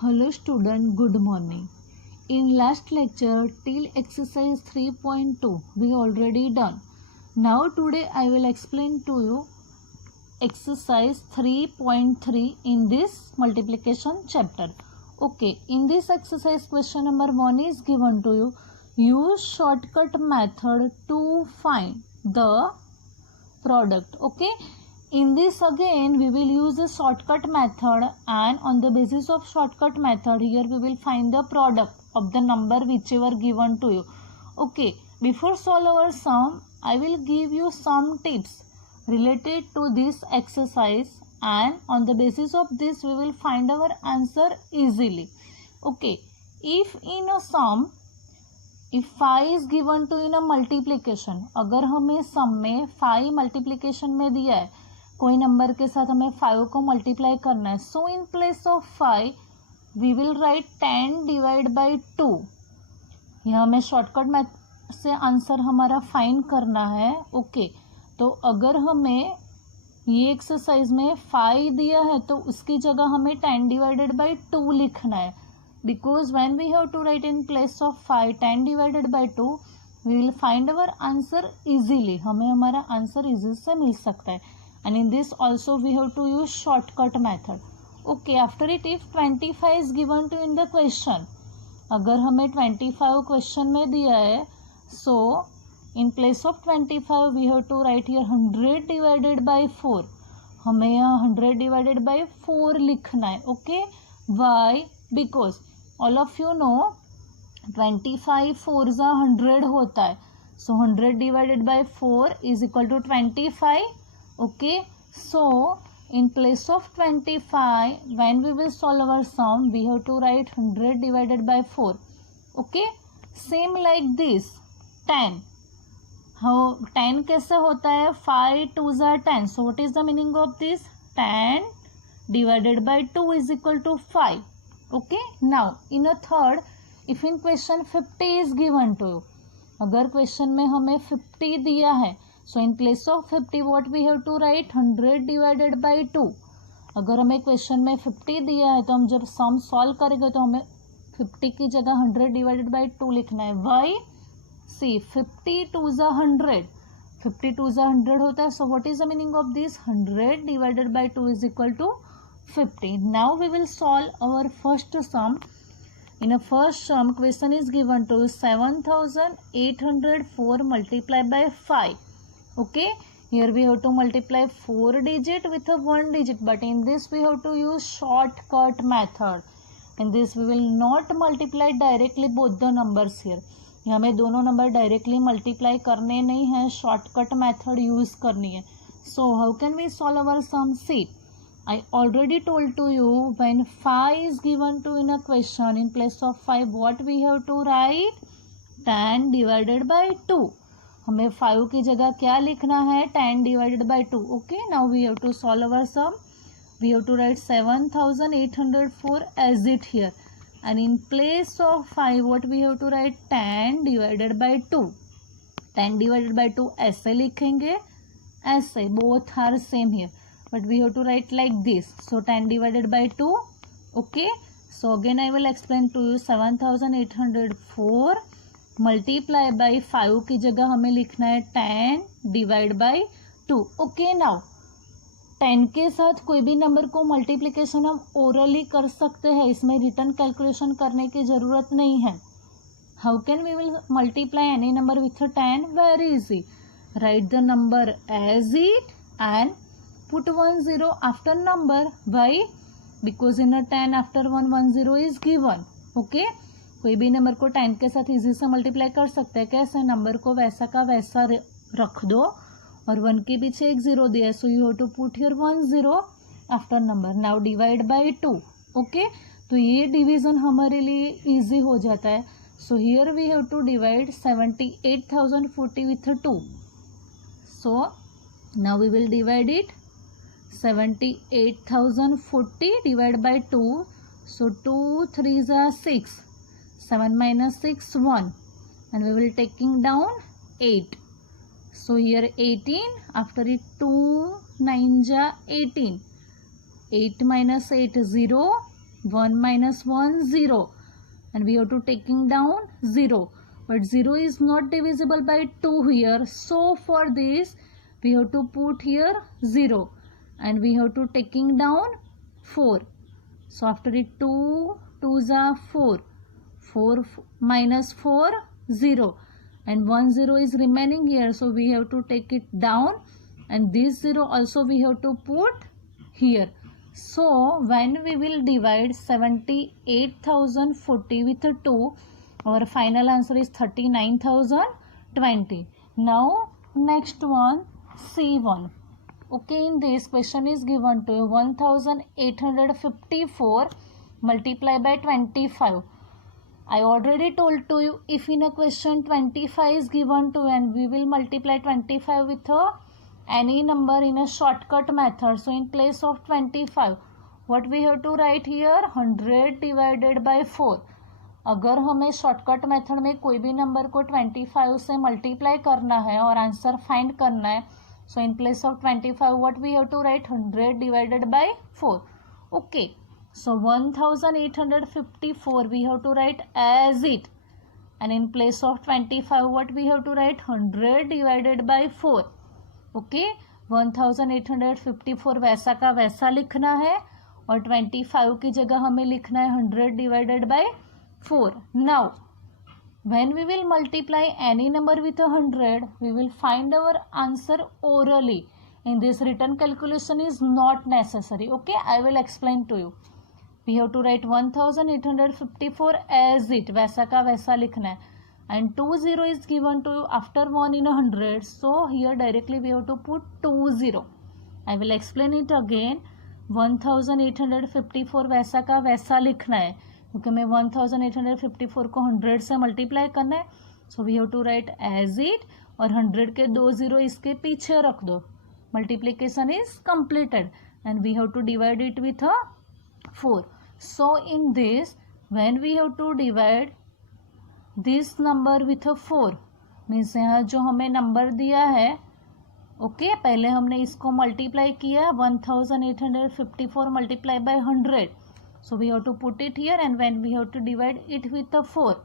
Hello student, good morning. In last lecture till exercise 3.2 we already done. Now today I will explain to you exercise 3.3 in this multiplication chapter. Okay, in this exercise question number 1 is given to you. Use shortcut method to find the product. Okay, in this again we will use a shortcut method, and on the basis of shortcut method here we will find the product of the number whichever given to you. Okay, before solve our sum I will give you some tips related to this exercise, and on the basis of this we will find our answer easily. Okay, if in a sum if 5 is given to in a multiplication, अगर हमें सम में 5 multiplication में दिया है, कोई number के साथ हमें 5 को मल्टीप्लाई करना है, so in place of 5 we will write 10 divide by 2. यह हमें शॉर्टकट मेथड से आंसर हमारा फाइंड करना है. ओके, तो अगर हमें ये एक्सरसाइज में 5 दिया है तो उसकी जगह हमें 10 डिवाइडेड बाई 2 लिखना है. Because when we have to write in place of 5 10 divided by 2 we will find our answer easily. हमें हमारा आंसर इजी से मिल सकता है. And in this also we have to use shortcut method. Okay, after it if 25 is given to in the question, अगर हमें 25 question में दिया है, so in place of 25 we have to write here 100 divided by 4. हमें यहाँ 100 divided by 4 लिखना है. Okay, why? Because all of you know 25 4 जा 100 होता है, so 100 divided by 4 is equal to 25. Okay, so in place of 25 when we will solve our sum we have to write 100 divided by 4. Okay, same like this 10. how 10 कैसे होता है? 5 2 जा 10, so what is the meaning of this? 10 divided by 2 is equal to 5. Okay, now in a third if in question 50 is given to you, अगर question में हमें 50 दिया है, so in place of 50 what we have to write 100 divided by 2. अगर हमें question में 50 दिया है तो हम जब सम सॉल्व करेंगे तो हमें 50 की जगह 100 डिवाइडेड बाई 2 लिखना है. वाई? सी 50 2 जा 100, 50 2 जा 100 होता है, so what is the meaning of this? 100 divided by 2 is equal to 50. Now we will solve our first sum. In a first sum question is given to 7804 multiplied by 5. Okay, here we have to multiply 4 digit with a 1 digit, but in this we have to use shortcut method. In this we will not multiply directly both the numbers here. हमें दोनों number directly multiply करने नहीं है, shortcut method यूज करनी है. So how can we solve our sum? See, I already told to you when 5 is given to in a question, in place of 5 what we have to write? 10 divided by 2. हमें 5 की जगह क्या लिखना है? 10 divided by 2. Okay, now we have to solve our sum. We have to write 7804 as it here, and in place of 5 what we have to write? 10 divided by 2. 10 divided by 2 ऐसे लिखेंगे, ऐसे, both are same here, but we have to write like this. So 10 divided by 2. Okay, so again I will explain to you 7804 multiply by 5 की जगह हमें लिखना है 10 divide by 2. Okay, now 10 के साथ कोई भी नंबर को मल्टीप्लिकेशन हम ओरली कर सकते हैं, इसमें रिटर्न कैलकुलेशन करने की ज़रूरत नहीं है. How can we will multiply any number with 10? Very easy. Write the number as it and put 1 0 after number. Why? Because in a 10 after 1 1 0 is given. Okay, कोई भी नंबर को 10 के साथ इजी से मल्टीप्लाई कर सकते हैं. कैसे? नंबर को वैसा का वैसा रख दो और 1 के पीछे एक 0 दिया है, so you have to put here 1 0 after number. Now divide by 2. Okay, तो ये डिवीजन हमारे लिए इजी हो जाता है. So here we have to divide 78,040 with 2. So now we will divide it. 78,040 divided by 2, so 2 3s are 6, 7 minus 6 1, and we will taking down 8. So here 18, after it 2 9s are 18, 8 minus 8 0, 1 minus 1 0, and we have to taking down 0, but 0 is not divisible by 2 here, so for this we have to put here 0, and we have to taking down 4. So after it 2 2s are 4, 4 minus 4 0, and 1 0 is remaining here, so we have to take it down, and this 0 also we have to put here. So when we will divide 78,040 with 2, our final answer is 39,020. Now next one, C1. Okay, in this question is given to you 1854 multiplied by 25. I already told to you, if in a question 25 is given to you and we will multiply 25 with any number in a shortcut method, so in place of 25 what we have to write here, 100 divided by 4. अगर हमें shortcut method में कोई भी number को 25 से multiply करना है और आंसर फाइंड करना है, so in place of 25 what we have to write, 100 divided by 4. Okay, so 1854 we have to write as it, and in place of 25 what we have to write, 100 divided by 4. Okay, 1854 वैसा का वैसा लिखना है और 25 की जगह हमें लिखना है 100 divided by 4. Now when we will multiply any number with 100, we will find our answer orally. In this, written calculation is not necessary. Okay, I will explain to you. We have to write 1854 as it, वैसा का वैसा लिखना है, and 20 is given to you after 1 in 100, so here directly we have to put 20. I will explain it again. 1854 वैसा का वैसा लिखना है क्योंकि हमें 1854 को 100 से मल्टीप्लाई करना है, so we have to write as it, और 100 के 2 0 इसके पीछे रख दो. Multiplication is completed and we have to divide it with 4. So in this when we have to divide this number with 4 means यहाँ जो हमें नंबर दिया है, ओके, पहले हमने इसको मल्टीप्लाई किया 1854 multiply by 100, so we have to put it here, and when we have to divide it with the 4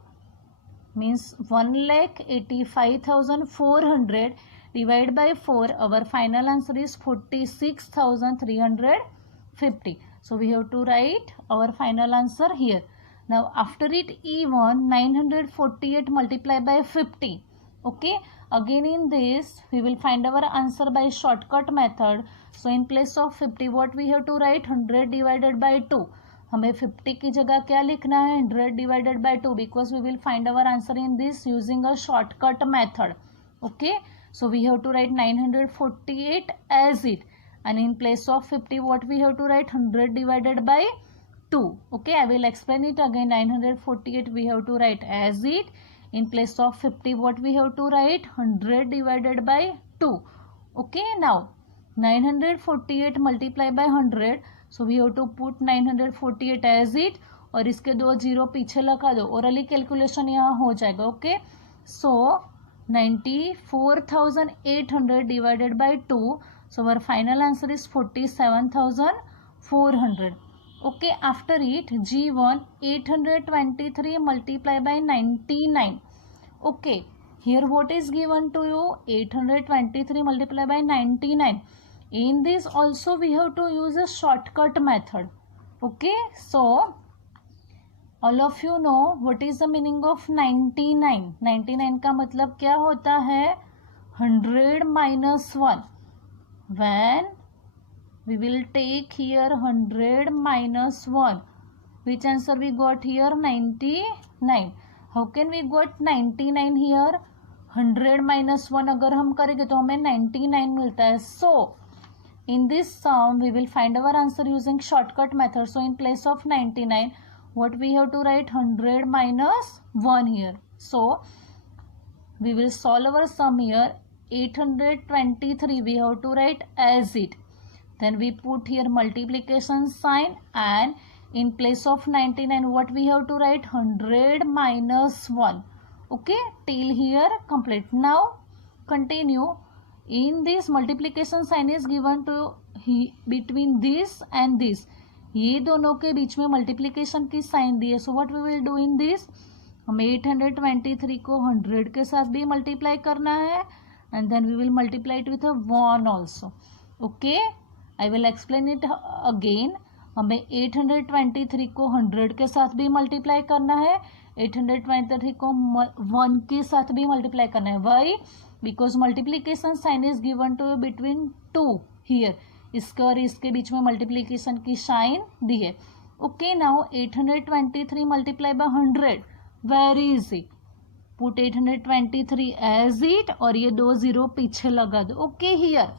means 1,85,400 divided by 4, our final answer is 46,350. So we have to write our final answer here. Now after it E1, 948 multiplied by 50. Okay, again in this we will find our answer by shortcut method. So in place of 50 what we have to write, 100 divided by 2. हमें 50 की जगह क्या लिखना है, 100 divided by 2, because we will find our answer in this using a shortcut method. Okay, so we have to write 948 as it, and in place of 50 what we have to write, 100 divided by 2. Okay, I will explain it again. 948 we have to write as it, in place of 50 what we have to write, 100 divided by 2. Okay, now 948 multiplied by 100, so we have to put 948 as it, और इसके 2 0 पीछे लगा दो, orally calculation यहाँ हो जाएगा. Okay, so 94,800 divided by 2, so our final answer is 47,400. Okay, after it G1, 823 multiplied by 99. Okay, here what is given to you, 823 multiplied by 99. In this also we have to use a shortcut method. Okay, so all of you know what is the meaning of 99. 99 का मतलब क्या होता है, 100 minus 1. When we will take here 100 minus 1, which answer we got here, 99. How can we got 99 here, 100 minus 1 अगर हम करेंगे तो हमें 99 मिलता है. So in this sum we will find our answer using shortcut method. So in place of 99 what we have to write, 100 minus 1 here. So we will solve our sum here. 823 we have to write as it, then we put here multiplication sign, and in place of 99 what we have to write, 100 minus 1. Okay, till here complete. Now continue. In this multiplication sign is given to between this and this. ये दोनों के बीच में multiplication की sign दी है. So what we will do in this, हमें 823 को 100 के साथ भी मल्टीप्लाई करना है and then we will multiply it with 1 also. Okay, I will explain it again. हमें 823 को 100 के साथ भी मल्टीप्लाई करना है, 823 को 1 के साथ भी मल्टीप्लाई करना है. Why? Because multiplication sign is given to between 2 here. इसके और इसके बीच में मल्टीप्लीकेशन की साइन दी है. Okay, now 823 multiply by 100, very easy. Put 823 as it और ये 2 0 पीछे लगा दो. Okay, here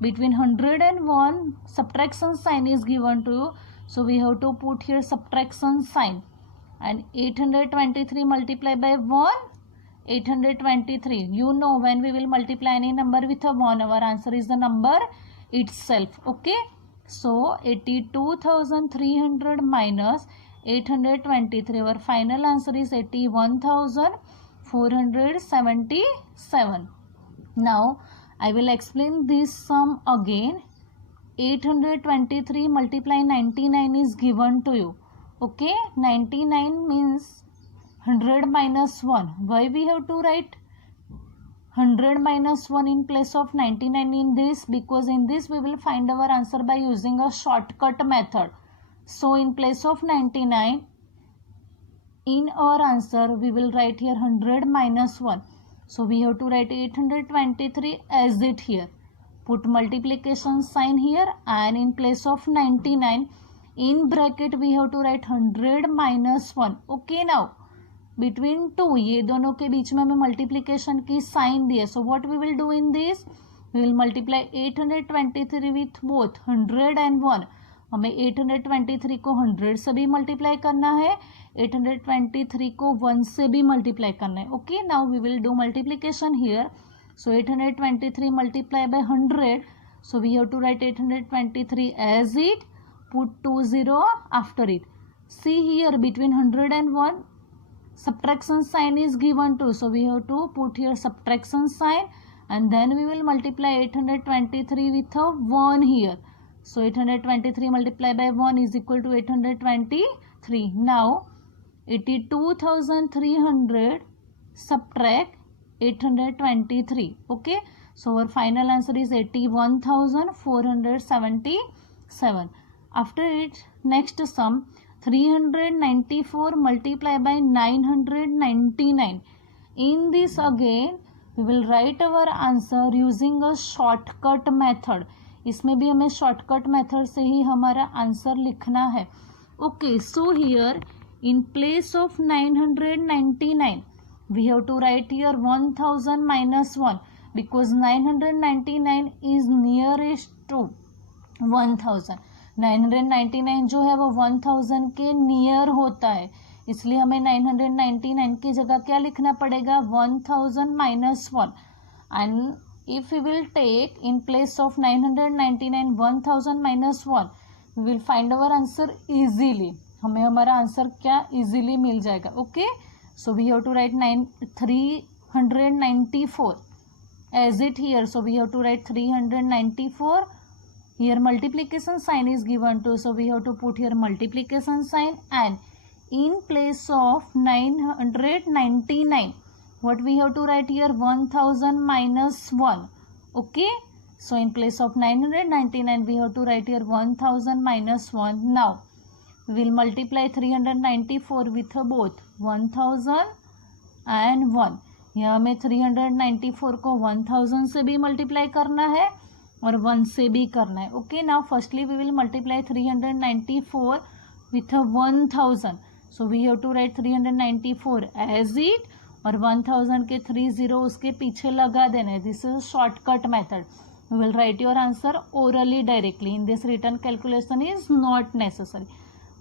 between 100 and 1 subtraction sign is given to you, so we have to put here subtraction sign. And 823 multiplied by 1, 823, you know when we will multiply any number with a 1, our answer is the number itself. Okay, so 82,300 minus 823, our final answer is 81,477. now I will explain this sum again. 823 multiply 99 is given to you. Okay, 99 means 100 minus 1. Why we have to write 100 minus 1 in place of 99 in this? Because in this we will find our answer by using a shortcut method. So in place of 99 in our answer we will write here 100 minus 1. So we have to write 823 as it here. Put multiplication sign here and in place of 99 in bracket we have to write 100 minus 1. Okay, now between 2 ये दोनों के बीच में हमें multiplication की sign दी है. So what we will do in this? We will multiply 823 with both 100 and 1. हमें 823 को 100 से भी मल्टीप्लाई करना है, 823 को 1 से भी मल्टीप्लाई करना है. Okay, now we will do multiplication here. So 823 multiply by 100, so we have to write 823 as it, put 2 0 after it. See here between 100 and 1 subtraction sign is given to, so we have to put here subtraction sign and then we will multiply 823 with a 1 here. So 823 multiplied by 1 is equal to 823. Now 82,300 subtract 823. Okay, so our final answer is 81,477. After it, next sum, 394 multiplied by 999. In this again we will write our answer using a shortcut method. इसमें भी हमें shortcut method से ही हमारा answer लिखना है. Okay, so here in place of 999 we have to write here 1000 minus 1 because 999 is nearest to 1000. 999 जो है वो 1000 के नियर होता है, इसलिए हमें 999 की जगह क्या लिखना पड़ेगा, 1000 minus 1. And if we will take in place of 999 1000 minus 1, we will find our answer easily. हमें हमारा आंसर क्या easily मिल जाएगा. Okay, so we have to write 394 as it here. So we have to write 394 here. Multiplication sign is given to, so we have to put here multiplication sign and in place of 999 what we have to write here, 1000 minus 1. Okay, so in place of 999 we have to write here 1000 minus 1. Now we will multiply 394 with both 1000 and 1. यहाँ हमें 394 को 1000 से भी multiply करना है और 1 से भी करना है. Okay, now firstly we will multiply 394 with 1000. So we have to write 394 as it और 1000 के 3 0 उसके पीछे लगा देना है. This is shortcut method. We will write your answer orally directly. In this return calculation is not necessary.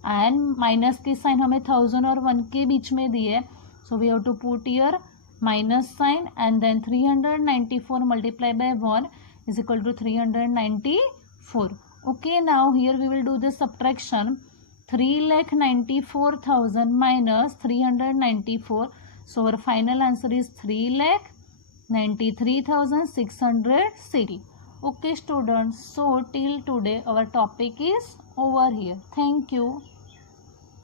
And minus की sign हमें 1000 और 1 के बीच में दी है, so we have to put your minus sign and then 394 multiply by 1 is equal to 394. Okay, now here we will do this subtraction. 3,94,000 minus 394. So our final answer is 3,93,660. Okay students, so till today our topic is over here. Thank you.